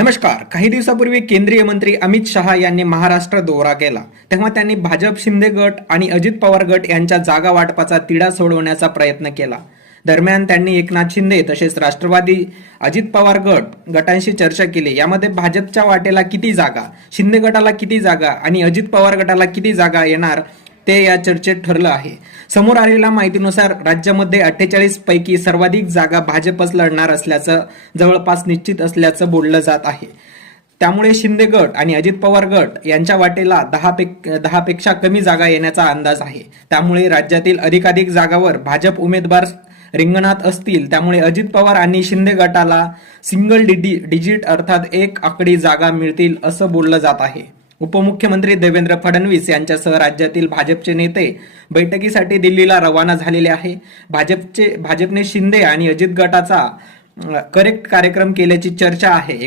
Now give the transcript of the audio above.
नमस्कार. काही दिवसापूर्वी केंद्रीय मंत्री अमित शहा यांनी महाराष्ट्र दौरा केला. तेव्हा त्यांनी भाजप, शिंदे गट आणि अजित पवार गट यांच्या जागा वाटपाचा तिढा सोडवण्याचा प्रयत्न केला. दरम्यान त्यांनी एकनाथ शिंदे तसेच राष्ट्रवादी, अजित पवार गटांशी चर्चा केली. यामध्ये भाजपच्या वाटेला किती जागा, शिंदे गटाला किती जागा आणि अजित पवार गटाला किती जागा येणार ते या चर्चेत ठरलं आहे. समोर आलेल्या माहितीनुसार राज्यामध्ये 48 पैकी सर्वाधिक जागा भाजपच लढणार असल्याचं जवळपास निश्चित असल्याचं बोललं जात आहे. त्यामुळे शिंदे गट आणि अजित पवार गट यांच्या वाटेला 10 पेक्षा कमी जागा येण्याचा अंदाज आहे. त्यामुळे राज्यातील अधिकाधिक जागावर भाजप उमेदवार रिंगणात असतील. त्यामुळे अजित पवार आणि शिंदे गटाला सिंगल डिजिट अर्थात एक आकडी जागा मिळतील असं बोललं जात आहे. उपमुख्यमंत्री देवेंद्र फडणवीस यांच्यासह राज्यातील भाजपचे नेते बैठकीसाठी दिल्लीला रवाना झालेले आहे. भाजपने शिंदे आणि अजित गटाचा करेक्ट कार्यक्रम केल्याची चर्चा आहे.